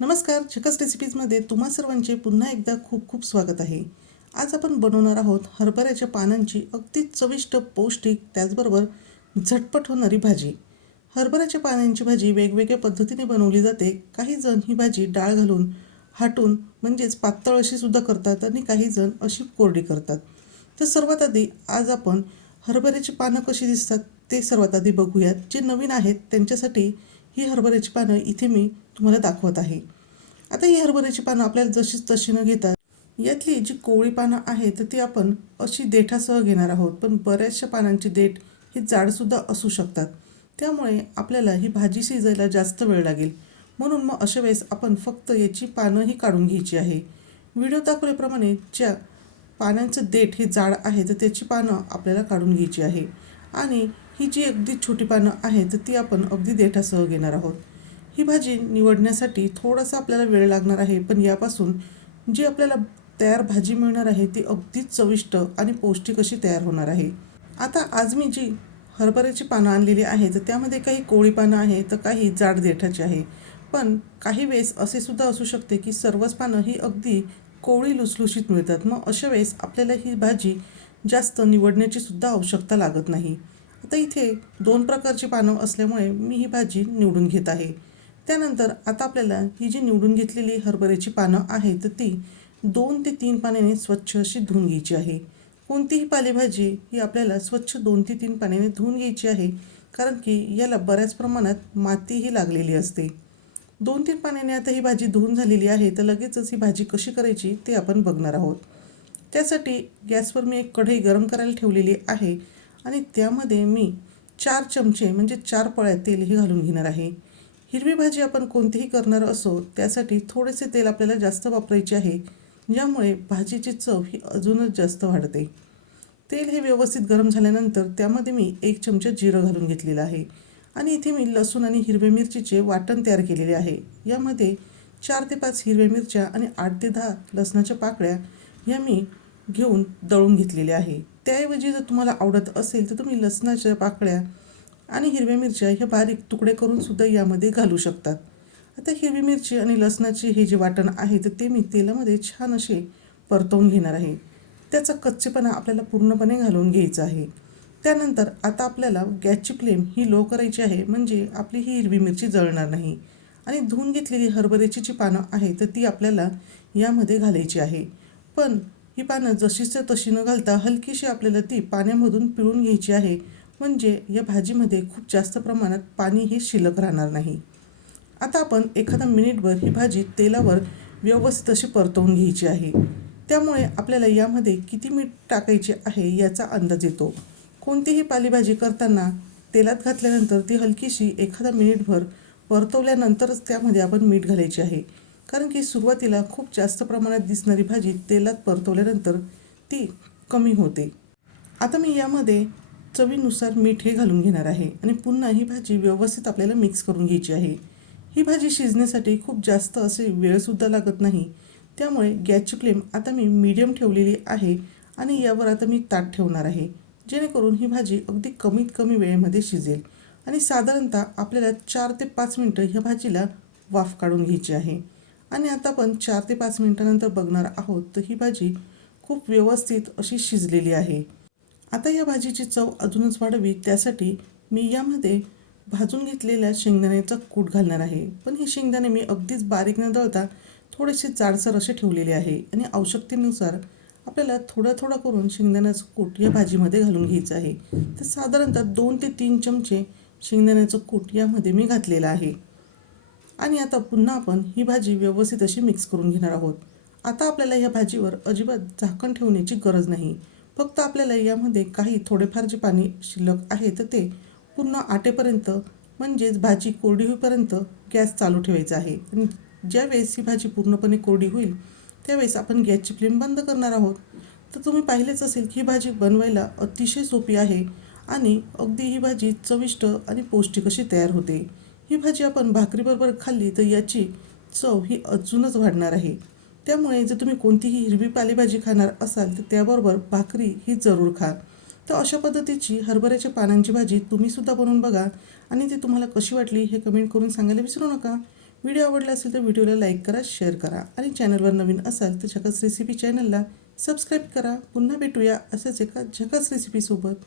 नमस्कार छकस रेसिपीजमध्ये तुम्हा सर्वांचे पुन्हा एकदा खूप खूप स्वागत आहे. आज आपण बनवणार आहोत हरभऱ्याच्या पानांची अगदी चविष्ट पौष्टिक त्याचबरोबर झटपट होणारी भाजी. हरभऱ्याच्या पानांची भाजी वेगवेगळ्या पद्धतीने बनवली जाते. काही जण ही भाजी डाळ घालून हाटून म्हणजेच पातळ अशी सुद्धा करतात आणि काही जण अशी कोरडी करतात. तर सर्वात आधी आज आपण हरभऱ्याची पानं कशी दिसतात ते सर्वात आधी बघूयात. जे नवीन आहेत त्यांच्यासाठी ही हरभऱ्याची पानं इथे मी तुम्हाला दाखवत आहे. आता ही हरभऱ्याची पानं आपल्याला जशीच तशी न घेतात यातली जी कोवळी पानं आहेत तर ती आपण अशी देठासह घेणार आहोत. पण बऱ्याचशा पानांची देठ हे जाडसुद्धा असू शकतात. त्यामुळे आपल्याला ही भाजी शिजायला जास्त वेळ लागेल. म्हणून मग अशा वेळेस आपण फक्त याची पानं ही काढून घ्यायची आहे. व्हिडिओ दाखवल्याप्रमाणे ज्या पानांचं देठ हे जाड आहे तर त्याची पानं आपल्याला काढून घ्यायची आहे. आणि ही जी अगदी छोटी पानं आहेत तर ती आपण अगदी देठासह घेणार आहोत. ही भाजी निवडण्यासाठी थोडासा आपल्याला वेळ लागणार आहे पण यापासून जी आपल्याला तयार भाजी मिळणार आहे ती अगदीच चविष्ट आणि पौष्टिक अशी तयार होणार आहे. आता आज मी जी हरभऱ्याची पानं आणलेली आहेत तर त्यामध्ये काही कोळी पानं आहे तर काही जाड देठाची आहे. पण काही वेळेस असे सुद्धा असू शकते की सर्वच पानं ही अगदी कोळी लुसलुशीत मिळतात. मग अशा वेळेस आपल्याला ही भाजी जास्त निवडण्याची सुद्धा आवश्यकता लागत नाही. तर इथे दोन प्रकारची पानं असल्यामुळे मी ही भाजी निवडून घेत आहे. त्यानंतर आता आपल्याला ही जी निवडून घेतलेली हरभऱ्याची पानं आहेत तर ती दोन ते तीन पाण्याने स्वच्छ अशी धुवून घ्यायची आहे. कोणतीही पालेभाजी ही आपल्याला स्वच्छ दोन ते तीन पाण्याने धुवून घ्यायची आहे कारण की याला बऱ्याच प्रमाणात मातीही लागलेली असते. दोन तीन पाण्याने आता ही भाजी धुवून झालेली आहे तर लगेचच ही भाजी कशी करायची ते आपण बघणार आहोत. त्यासाठी गॅसवर मी एक कढई गरम करायला ठेवलेली आहे. आणि त्यामध्ये मी चार चमचे म्हणजे चार पळ्या तेलही घालून घेणार आहे. हिरवी भाजी आपण कोणतीही करणार असो त्यासाठी थोडेसे तेल आपल्याला जास्त वापरायचे आहे ज्यामुळे भाजीची चव ही अजूनच जास्त वाढते. तेल हे व्यवस्थित गरम झाल्यानंतर त्यामध्ये मी एक चमचा जिरं घालून घेतलेलं आहे. आणि इथे मी लसूण आणि हिरव्या मिरचीचे वाटण तयार केलेले आहे. यामध्ये चार ते पाच हिरव्या मिरच्या आणि आठ ते दहा लसणाच्या पाकळ्या या मी घेऊन दळून घेतलेले आहे. त्याऐवजी जर तुम्हाला आवडत असेल तर तुम्ही लसणाच्या पाकळ्या आणि हिरव्या मिरच्या हे बारीक तुकडे करून सुद्धा यामध्ये घालू शकतात आता हिरवी मिरची आणि लसणाची हे जे वाटण आहे तर ते मी तेलामध्ये छान असे परतवून घेणार आहे. त्याचा कच्चेपणा आपल्याला पूर्णपणे घालून घ्यायचा आहे. त्यानंतर आता आपल्याला गॅसची फ्लेम ही लो करायची आहे म्हणजे आपली ही हिरवी मिरची जळणार नाही. आणि धुवून घेतलेली हरभऱ्याची जी पानं आहे तर ती आपल्याला यामध्ये घालायची आहे. पण ही पानं जशीच्या तशी न घालता हलकीशी आपल्याला ती पाण्यामधून पिळून घ्यायची आहे. म्हणजे या भाजीमध्ये खूप जास्त प्रमाणात पाणी हे शिल्लक राहणार नाही. आता आपण एखादा मिनिटभर ही भाजी तेलावर व्यवस्थित अशी परतवून घ्यायची आहे. त्यामुळे आपल्याला यामध्ये किती मीठ टाकायचे आहे याचा अंदाज येतो. कोणतीही पालेभाजी करताना तेलात घातल्यानंतर ती हलकीशी एखादा मिनिटभर परतवल्यानंतरच त्यामध्ये आपण मीठ घालायचे आहे. कारण की सुरुवातीला खूप जास्त प्रमाणात दिसणारी भाजी तेलात परतवल्यानंतर ती कमी होते. आता मी यामध्ये चवीनुसार मीठ हे घालून घेणार आहे आणि पुन्हा ही भाजी व्यवस्थित आपल्याला मिक्स करून घ्यायची आहे. ही भाजी शिजण्यासाठी खूप जास्त असे वेळसुद्धा लागत नाही. त्यामुळे गॅसची फ्लेम आता मी मीडियम ठेवलेली आहे आणि यावर आता मी ताट ठेवणार आहे. जेणेकरून ही भाजी अगदी कमीत कमी वेळेमध्ये शिजेल आणि साधारणतः आपल्याला चार ते पाच मिनटं ह्या भाजीला वाफ काढून घ्यायची आहे. आणि आता आपण चार ते पाच मिनटानंतर बघणार आहोत तर ही भाजी खूप व्यवस्थित अशी शिजलेली आहे. आता या भाजीची चव अजूनच वाढवी त्यासाठी मी यामध्ये भाजून घेतलेल्या शेंगदाण्याचा कूट घालणार आहे. पण हे शेंगदाणे मी अगदीच बारीक न दळता थोडेसे जाडसर असे ठेवलेले आहे आणि आवश्यकतेनुसार आपल्याला थोडं थोडं करून शेंगदाण्याचं कूट या भाजीमध्ये घालून घ्यायचं आहे. तर साधारणतः दोन ते तीन चमचे शेंगदाण्याचं कूट यामध्ये मी घातलेलं आहे. आणि आता पुन्हा आपण ही भाजी व्यवस्थित अशी मिक्स करून घेणार आहोत. आता आपल्याला या भाजीवर अजिबात झाकण ठेवण्याची गरज नाही. फक्त आपल्याला यामध्ये काही थोडेफार जे पाणी शिल्लक आहे तर ते पूर्ण आटेपर्यंत म्हणजेच भाजी कोरडी होईपर्यंत गॅस चालू ठेवायचा आहे. आणि ज्यावेळेस ही भाजी पूर्णपणे कोरडी होईल त्यावेळेस आपण गॅसची फ्लेम बंद करणार आहोत. तर तुम्ही पाहिलेच असेल की ही भाजी बनवायला अतिशय सोपी आहे आणि अगदी ही भाजी चविष्ट आणि पौष्टिक अशी तयार होते. ही भाजी आपण भाकरीबरोबर खाल्ली तर याची चव ही अजूनच वाढणार आहे. त्यामुळे जर तुम्ही कोणतीही हिरवी पालेभाजी खाणार असाल तर त्याबरोबर भाकरी ही जरूर खा. तर अशा पद्धतीची हरभऱ्याच्या पानांची भाजी तुम्हीसुद्धा बनवून बघा आणि ती तुम्हाला कशी वाटली हे कमेंट करून सांगायला विसरू नका. व्हिडिओ आवडला असेल तर व्हिडिओला लाईक करा शेअर करा आणि चॅनलवर नवीन असाल तर झकास रेसिपी चॅनलला सबस्क्राईब करा. पुन्हा भेटूया असंच एका झकास रेसिपीसोबत.